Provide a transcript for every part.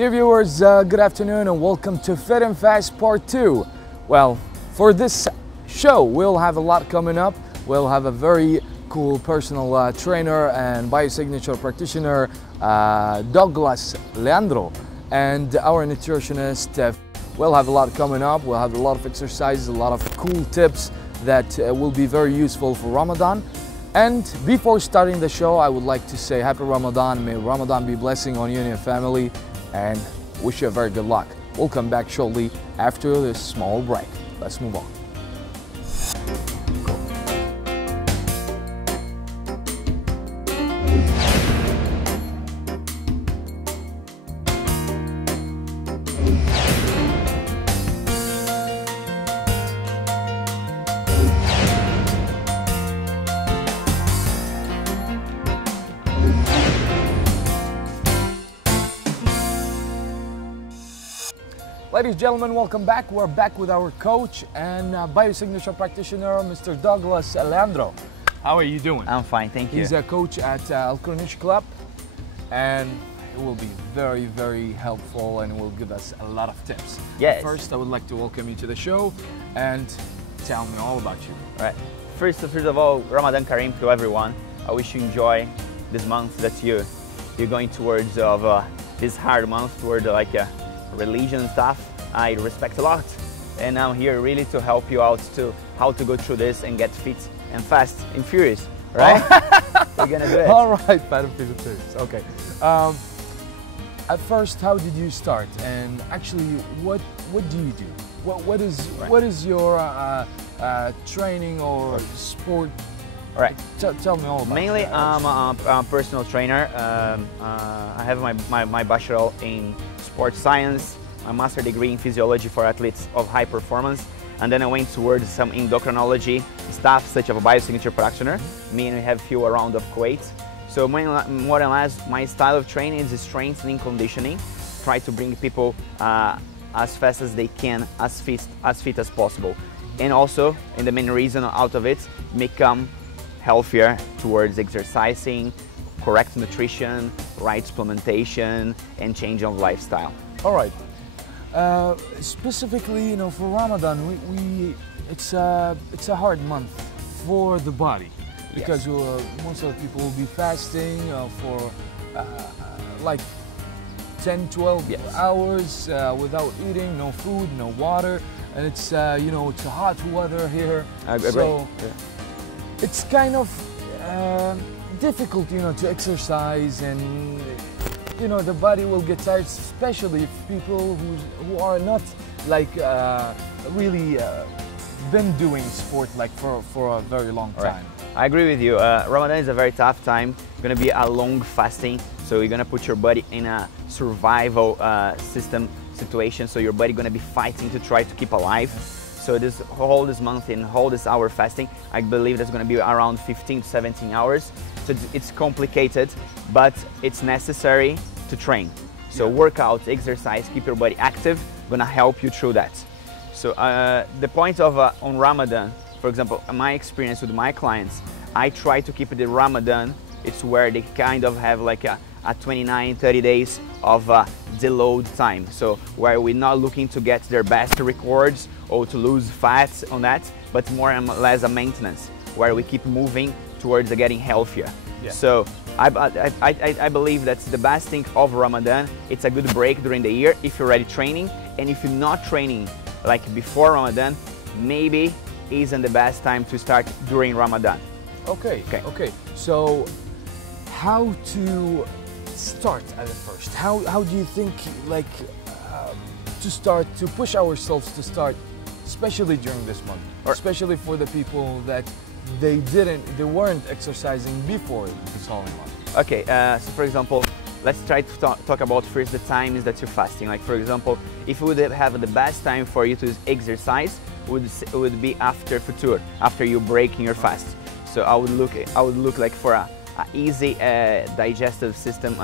Dear viewers, good afternoon and welcome to Fit and Fast Part 2. Well, for this show, we'll have a lot coming up. We'll have a very cool personal trainer and biosignature practitioner, Douglas Leandro, and our nutritionist. We'll have a lot coming up. We'll have a lot of exercises, a lot of cool tips that will be very useful for Ramadan. And before starting the show, I would like to say Happy Ramadan. May Ramadan be a blessing on you and your family, and wish you a very good luck. We'll come back shortly after this small break. Let's move on. Ladies and gentlemen, welcome back. We're back with our coach and biosignature practitioner, Mr. Douglas Leandro. How are you doing? I'm fine, thank you. He's a coach at Al Corniche Club, and it will be very, very helpful and will give us a lot of tips. Yes. First, I would like to welcome you to the show and tell me all about you. Right. First of all, Ramadan Kareem to everyone. I wish you enjoy this month that you're going towards this hard month toward religion stuff. I respect a lot, and I'm here really to help you out to how to go through this and get fit and fast and furious, right? We're gonna do it. All right, fat and furious. Okay. At first, how did you start? And actually, what do you do? What is your training or sport? All right. Tell me all about it. Mainly, I'm a personal trainer. I have my bachelor in sports science, my master degree in physiology for athletes of high performance, and then I went towards some endocrinology stuff such as a biosignature practitioner. Me and we have a few around of Kuwait. So more or less my style of training is strengthening conditioning, try to bring people as fast as they can, as fit as possible. And also, and the main reason out of it, become healthier towards exercising, correct nutrition, right supplementation, and change of lifestyle. All right. Specifically, for Ramadan, it's a hard month for the body because most of the people will be fasting for like 10, 12 hours without eating, no food, no water, and it's it's a hot weather here. So it's kind of difficult, to exercise, and the body will get tired, especially if people who are not really been doing sport for a very long time. Right. I agree with you. Ramadan is a very tough time. It's going to be a long fasting, so you're going to put your body in a survival situation. So your body going to be fighting to try to keep alive. So this month and whole this hour fasting, I believe that's going to be around 15 to 17 hours. So it's complicated, but it's necessary to train. So workout, exercise, keep your body active, gonna help you through that. So the point of on Ramadan, for example, my experience with my clients, I try to keep the Ramadan. It's where they kind of have like a 29, 30 days of deload time. So where we're not looking to get their best records or to lose fat on that, but more or less a maintenance, where we keep moving towards getting healthier. So I believe that's the best thing of Ramadan. It's a good break during the year if you're already training, and if you're not training like before Ramadan, maybe isn't the best time to start during Ramadan. Okay. So how to start at the first? How do you think to push ourselves to start, especially during this month, especially for the people that they weren't exercising before this holy month? Okay, so for example, let's try to talk about first the times that you're fasting. Like for example, if you would have the best time for you to exercise would be after futur, after you breaking your fast. So I would look like for a easy digestive system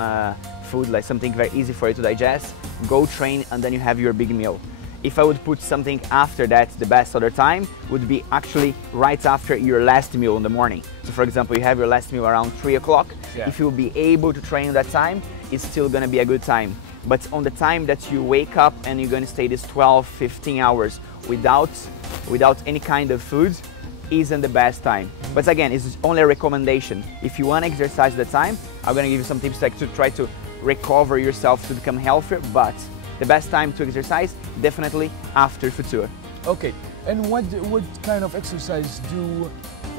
food, like something very easy for you to digest, go train, and then you have your big meal. If I would put something after that, the best other time would be actually right after your last meal in the morning. So for example, you have your last meal around 3 o'clock. If you'll be able to train that time, it's still gonna be a good time. but on the time that you wake up and you're going to stay this 12, 15 hours without any kind of food isn't the best time. But again, it's only a recommendation. If you want to exercise at the time, I'm going to give you some tips like to try to recover yourself to become healthier, but the best time to exercise, definitely after futur. Okay, and what kind of exercise do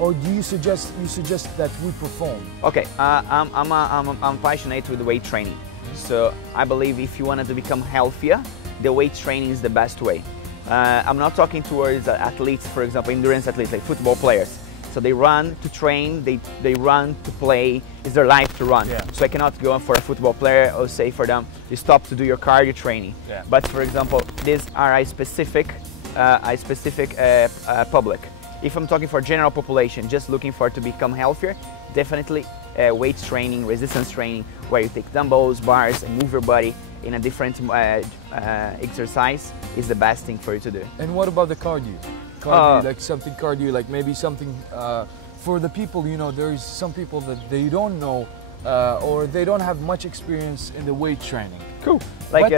you suggest that we perform? Okay, I'm passionate with weight training. So I believe if you want to become healthier, the weight training is the best way. I'm not talking towards athletes, for example, endurance athletes, like football players. So they run to train, they run to play, it's their life to run. Yeah. So I cannot go for a football player or say for them, you stop to do your cardio training. Yeah. But for example, these are a specific public. If I'm talking for general population, just looking for to become healthier, definitely weight training, resistance training, where you take dumbbells, bars, and move your body in a different exercise is the best thing for you to do. And what about the cardio? Like something cardio, like maybe something for the people, you know, there's some people that they don't know or they don't have much experience in the weight training. Cool. Like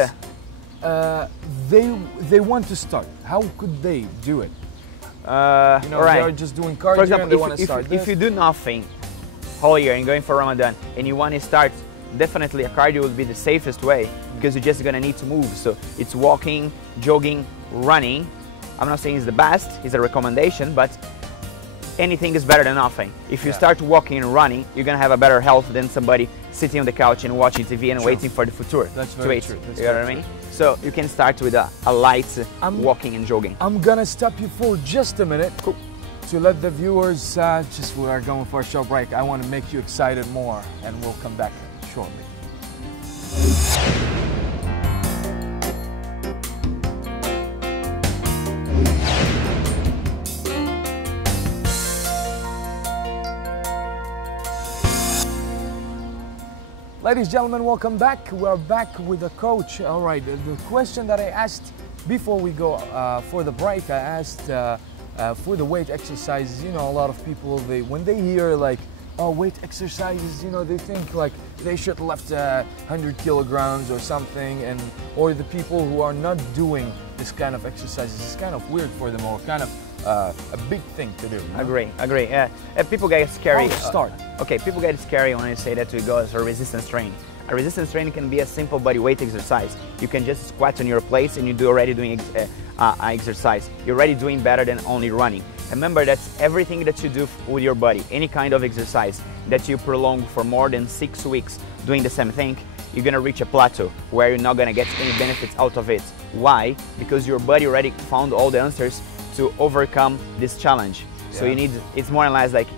they want to start. How could they do it? You know, right. they're just doing cardio for example, and they want to start. If you do nothing whole year and going for Ramadan and you want to start, definitely a cardio would be the safest way because you're just gonna need to move. So it's walking, jogging, running. I'm not saying it's the best, it's a recommendation, but anything is better than nothing. If you start walking and running, you're gonna have a better health than somebody sitting on the couch and watching TV and waiting for the futur. That's very true. You know what I mean? So you can start with a light walking and jogging. I'm gonna stop you for just a minute. Cool. To let the viewers, we are going for a short break. I want to make you excited more, and we'll come back shortly. Ladies and gentlemen, welcome back. We're back with the coach. All right, the question that I asked before we go for the break, I asked for the weight exercises. You know, a lot of people, when they hear like, oh, weight exercises, you know, they think like they should lift 100 kilograms or something, or the people who are not doing this kind of exercises, it's kind of weird for them, or kind of a big thing to do. You know? Agree. People get scary. Start. Okay, people get scary when I say that we go for resistance training. A resistance training can be a simple body weight exercise. You can just squat on your place and you're already doing exercise. You're already doing better than only running. Remember that everything that you do with your body, any kind of exercise that you prolong for more than 6 weeks doing the same thing, you're gonna reach a plateau where you're not gonna get any benefits out of it. Why? Because your body already found all the answers to overcome this challenge. Yeah. So you need, it's more or less like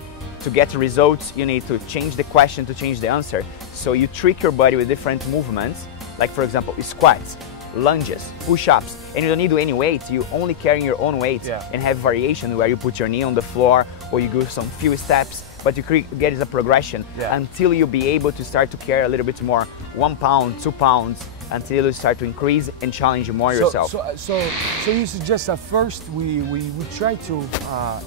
to get results, you need to change the question to change the answer. So you trick your body with different movements, like for example, squats, lunges, push-ups, and you don't need to do any weight, you only carrying your own weight and have variation where you put your knee on the floor or you go some few steps, but you get a progression until you be able to start to carry a little bit more, 1 pound, 2 pounds, until you start to increase and challenge more yourself. So you suggest that first we try to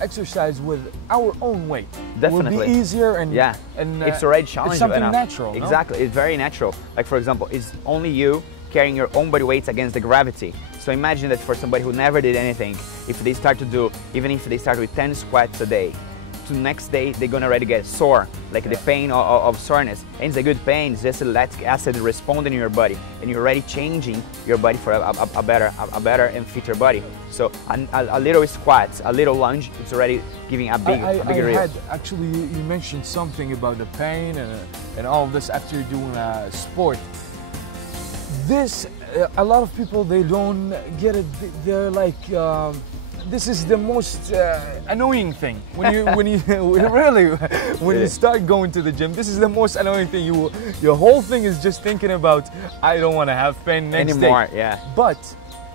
exercise with our own weight. Definitely. It will be easier and it's already challenging. It's something enough. Natural. Exactly, no? It's very natural. Like for example, it's only you carrying your own body weights against the gravity. So imagine that for somebody who never did anything, if they start to do, even if they start with 10 squats a day, to the next day they're gonna already get sore, like the pain of soreness. And it's a good pain, it's just a lactic acid responding in your body, and you're already changing your body for a better and fitter body. So a little squat, a little lunge, it's already giving a bigger result. Actually, you mentioned something about the pain and all of this after you're doing sport. This, a lot of people, they don't get it. They're like, this is the most annoying thing when you start going to the gym. This is the most annoying thing. Your whole thing is just thinking about, I don't want to have pain next anymore. day. Yeah. But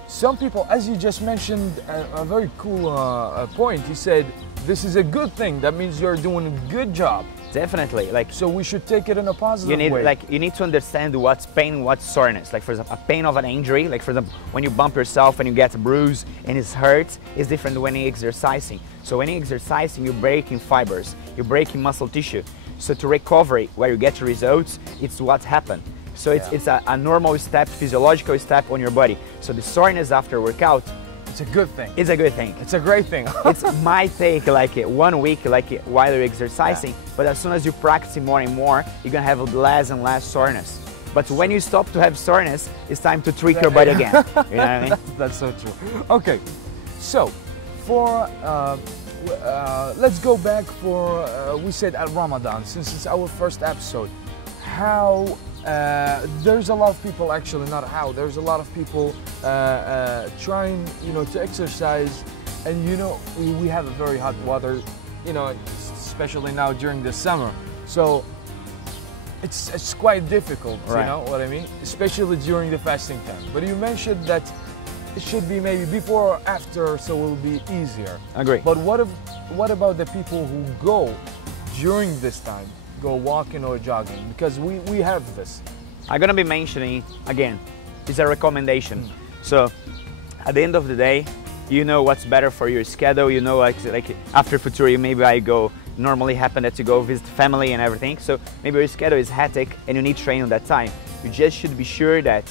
some people, as you just mentioned, a very cool point. You said this is a good thing. That means you're doing a good job. Definitely, like, so we should take it in a positive way. You need to understand what's pain, what's soreness. Like for example, a pain of an injury, like for example, when you bump yourself and you get a bruise and it hurts, is different when you're exercising. So when you're exercising, you're breaking fibers, you're breaking muscle tissue. So to recovery, where you get results, it's what happened. So it's a normal step, physiological step on your body. So the soreness after workout, it's a good thing. It's a good thing. It's a great thing. It might take like 1 week, like while you're exercising, but as soon as you practice more and more, you're gonna have less and less soreness. But when you stop to have soreness, it's time to trick your body again. You know what I mean? That's so true. Okay, so for let's go back for we said at Ramadan, since it's our first episode. How there's a lot of people, actually not how, there's a lot of people trying, you know, to exercise, and you know we have a very hot weather, you know, especially now during the summer, so it's quite difficult, right. You know what I mean, especially during the fasting time. But you mentioned that it should be maybe before or after, so it will be easier. Agree. But what about the people who go during this time, go walking or jogging? Because we have this. I'm gonna be mentioning again, it's a recommendation. So at the end of the day, you know what's better for your schedule. You know, like after futur, maybe I go, normally happen that you go visit family and everything. So maybe your schedule is hectic and you need training at that time. You just should be sure that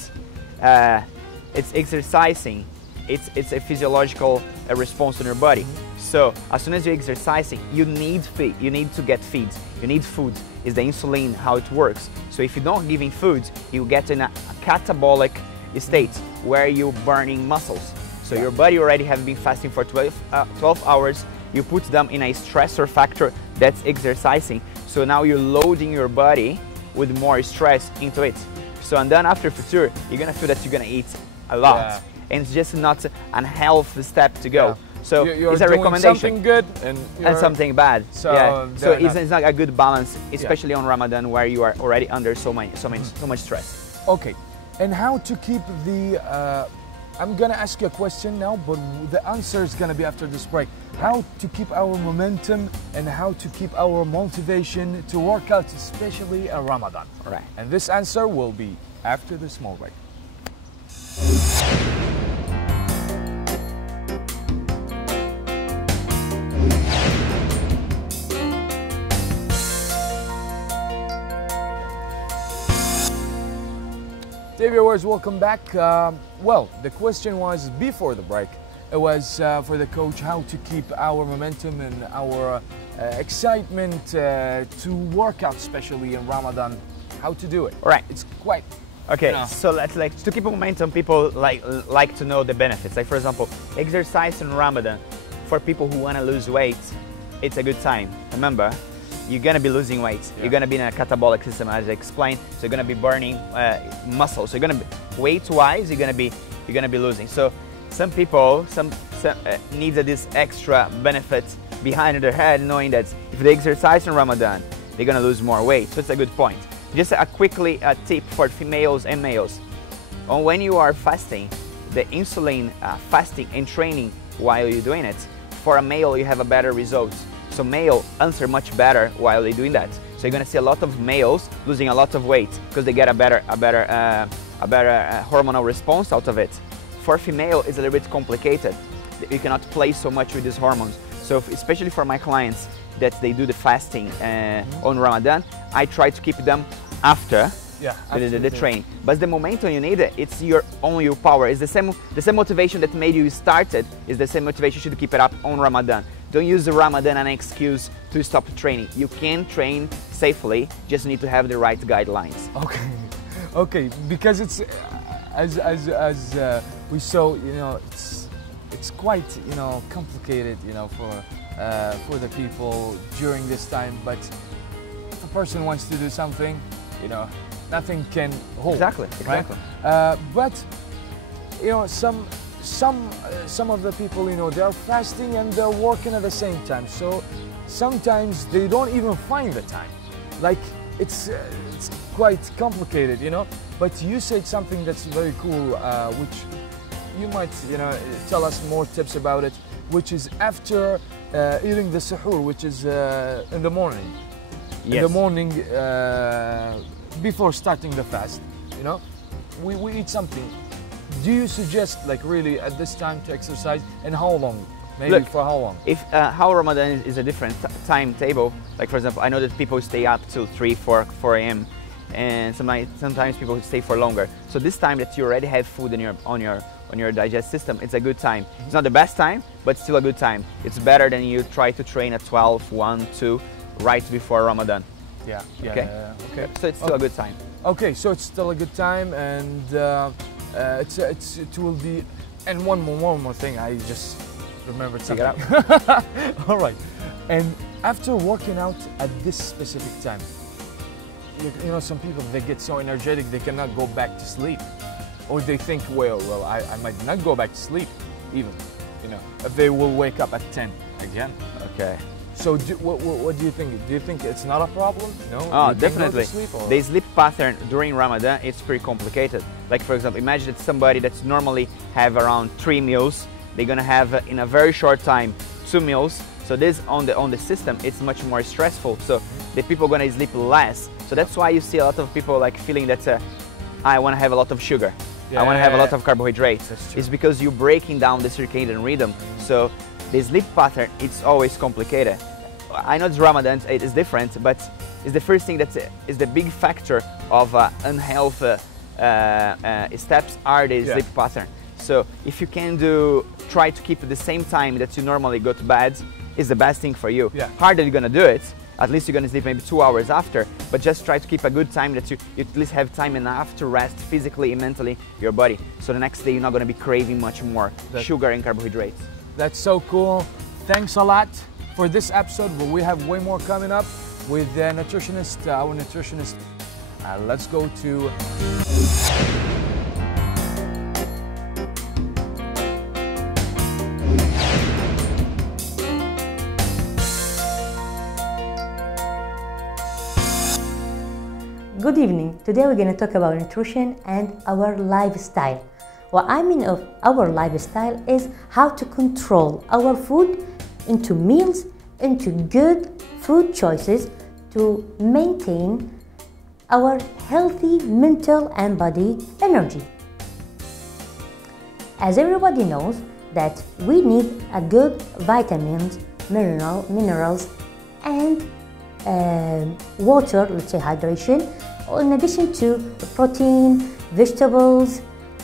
it's exercising. It's a physiological response in your body. So as soon as you're exercising, you need feed. You need to get feed. You need food. It's the insulin, how it works. So if you don't giving food, you get in a catabolic state where you're burning muscles. So your body already have been fasting for 12 hours. You put them in a stressor factor that's exercising. So now you're loading your body with more stress into it. So and then after futur, you're gonna feel that you're gonna eat a lot. Yeah. And it's just not an healthy step to go. Yeah. So you're it's a doing recommendation. Something good and something bad. So, yeah. So it's not a good balance, especially on Ramadan where you are already under so much stress. Okay, and how to keep the? I'm gonna ask you a question now, but the answer is gonna be after this break. How to keep our momentum and how to keep our motivation to work out, especially at Ramadan. All right. And this answer will be after the small break. Dear viewers, welcome back. Well, the question was before the break. It was for the coach how to keep our momentum and our excitement to work out, especially in Ramadan. How to do it? All right. It's quite. Okay. You know. So let's to keep momentum. People like to know the benefits. Like for example, exercise in Ramadan. For people who want to lose weight, it's a good time. Remember, you're gonna be losing weight. Yeah. You're gonna be in a catabolic system, as I explained. So you're gonna be burning muscles. So you're gonna be, weight-wise, you're gonna be losing. So some people need this extra benefit behind their head, knowing that if they exercise in Ramadan, they're gonna lose more weight. So it's a good point. Just a tip for females and males. When you are fasting, the insulin fasting and training while you're doing it, for a male you have a better result. So male answer much better while they're doing that. So you're gonna see a lot of males losing a lot of weight because they get a better hormonal response out of it. For female, it's a little bit complicated. You cannot play so much with these hormones. So especially for my clients that they do the fasting on Ramadan, I try to keep them after the training. But the momentum you need, it's your own willpower. It's the same motivation that made you started. Is the same motivation you should keep it up on Ramadan. Don't use the Ramadan as an excuse to stop training. You can train safely, just need to have the right guidelines. Okay, okay, because it's as we saw, you know, it's quite, you know, complicated, you know, for the people during this time. But if a person wants to do something, you know, nothing can hold. Exactly. Right? But you know, some of the people, you know, they're fasting and they're working at the same time. So sometimes they don't even find the time. Like it's quite complicated, you know. But you said something that's very cool, which you might, you know, tell us more tips about it, which is after eating the suhoor, which is in the morning. Yes. In the morning, before starting the fast, you know, we eat something. Do you suggest, like, really at this time to exercise, and how long? Maybe. Look, for how long? If how Ramadan is a different timetable. Like for example, I know that people stay up till 3, 4 a.m. and sometimes people stay for longer. So this time that you already have food in on your digest system, it's a good time. It's not the best time, but still a good time. It's better than you try to train at 12, 1, 2, right before Ramadan. Yeah. Okay. Okay. So it's still a good time. Okay, so it's still a good time, and it will be. And one more thing, I just remembered something. All right. And after working out at this specific time, you know, some people, they get so energetic they cannot go back to sleep, or they think, well, I might not go back to sleep, even, you know, if they will wake up at 10 again. Okay. So what do you think? Do you think it's not a problem? No? Oh, definitely. The sleep pattern during Ramadan is pretty complicated. Like, for example, imagine that somebody that's normally have around 3 meals, they're gonna have in a very short time 2 meals. So this on the system, it's much more stressful. So the people are gonna sleep less. So that's why you see a lot of people like feeling that I want to have a lot of sugar. I want to have a lot of carbohydrates. It's because you're breaking down the circadian rhythm. So the sleep pattern, it's always complicated. I know it's Ramadan, it is different, but it's the first thing that is the big factor of unhealthy steps are the sleep pattern. So if you can try to keep the same time that you normally go to bed, is the best thing for you. Harder you're gonna do it, at least you're gonna sleep maybe 2 hours after, but just try to keep a good time that you at least have time enough to rest physically and mentally your body. So the next day you're not gonna be craving much more sugar and carbohydrates. That's so cool. Thanks a lot for this episode, but we have way more coming up with our nutritionist. Let's go to... Good evening. Today we're going to talk about nutrition and our lifestyle. What I mean of our lifestyle is how to control our food into meals, into good food choices to maintain our healthy mental and body energy. As everybody knows that we need a good vitamins, minerals and water, let's say hydration, in addition to protein, vegetables,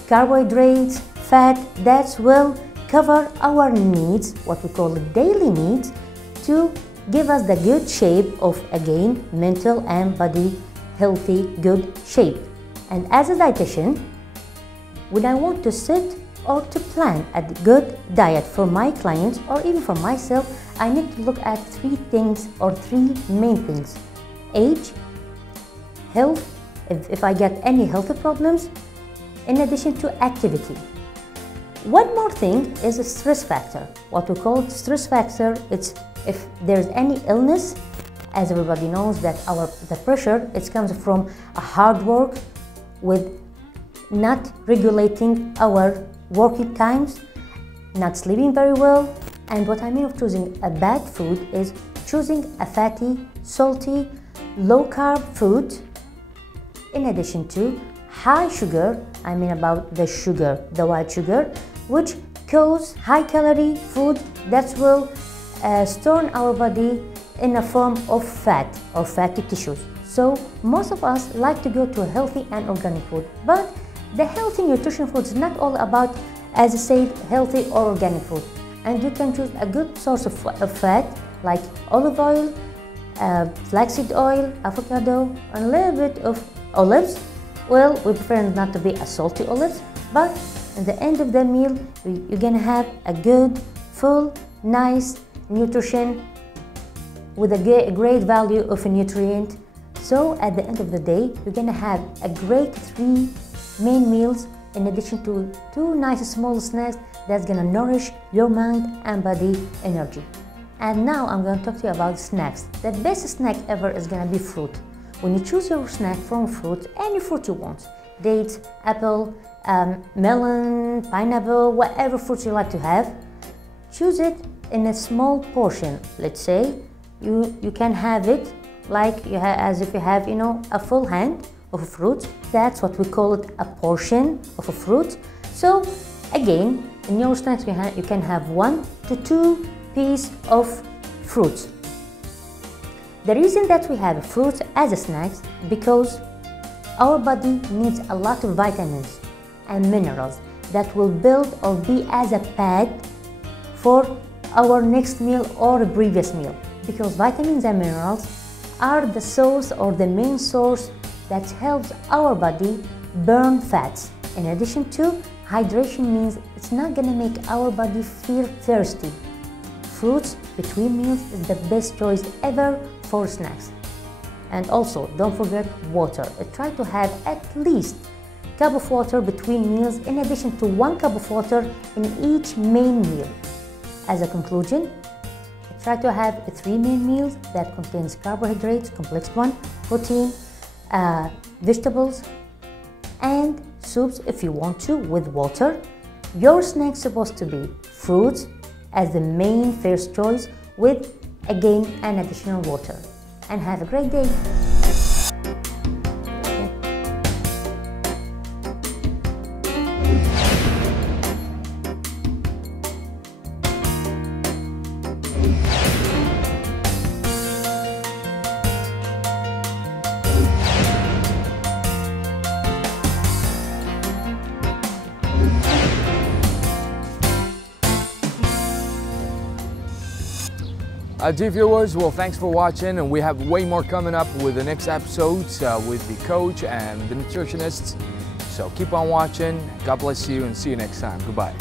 carbohydrates, fat that will cover our needs, what we call daily needs, to give us the good shape of, again, mental and body healthy, good shape. And as a dietitian, when I want to sit or to plan a good diet for my clients or even for myself, I need to look at 3 things or 3 main things: age, health, if I get any health problems, in addition to activity. One more thing is a stress factor. What we call stress factor, it's if there's any illness. As everybody knows that the pressure, it comes from a hard work with not regulating our working times, not sleeping very well. And what I mean of choosing a bad food is choosing a fatty, salty, low carb food in addition to high sugar. I mean about the sugar, the white sugar, which cause high calorie food that will store in our body in a form of fat or fatty tissues. So most of us like to go to a healthy and organic food, but the healthy nutrition food is not all about, as I said, healthy or organic food. And you can choose a good source of fat like olive oil, flaxseed oil, avocado, and a little bit of olives. Well, we prefer not to be a salty olives, but at the end of the meal, you're gonna have a good, full, nice nutrition with a great value of a nutrient. So at the end of the day, you're gonna have a great 3 main meals in addition to 2 nice small snacks that's gonna nourish your mind and body energy. And now I'm gonna talk to you about snacks. The best snack ever is gonna be fruit. When you choose your snack from fruit, any fruit you want, dates, apple, melon, pineapple, whatever fruits you like to have, choose it in a small portion. Let's say you can have it like as if you have, you know, a full hand of a fruit. That's what we call it, a portion of a fruit. So again, in your snacks you can have 1 to 2 pieces of fruit. The reason that we have fruit as a snack because Our body needs a lot of vitamins and minerals that will build or be as a pad for our next meal or a previous meal, because vitamins and minerals are the source or the main source that helps our body burn fats. In addition to, hydration means it's not gonna make our body feel thirsty. Fruits between meals is the best choice ever for snacks. And also, don't forget water. Try to have at least a cup of water between meals, in addition to 1 cup of water in each main meal. As a conclusion, try to have 3 main meals that contains carbohydrates, complex one, protein, vegetables, and soups if you want to, with water. Your snack's supposed to be fruits as the main first choice, with again an additional water. And have a great day. Dear viewers, well, thanks for watching, and we have way more coming up with the next episodes with the coach and the nutritionists. So keep on watching. God bless you, and see you next time. Goodbye.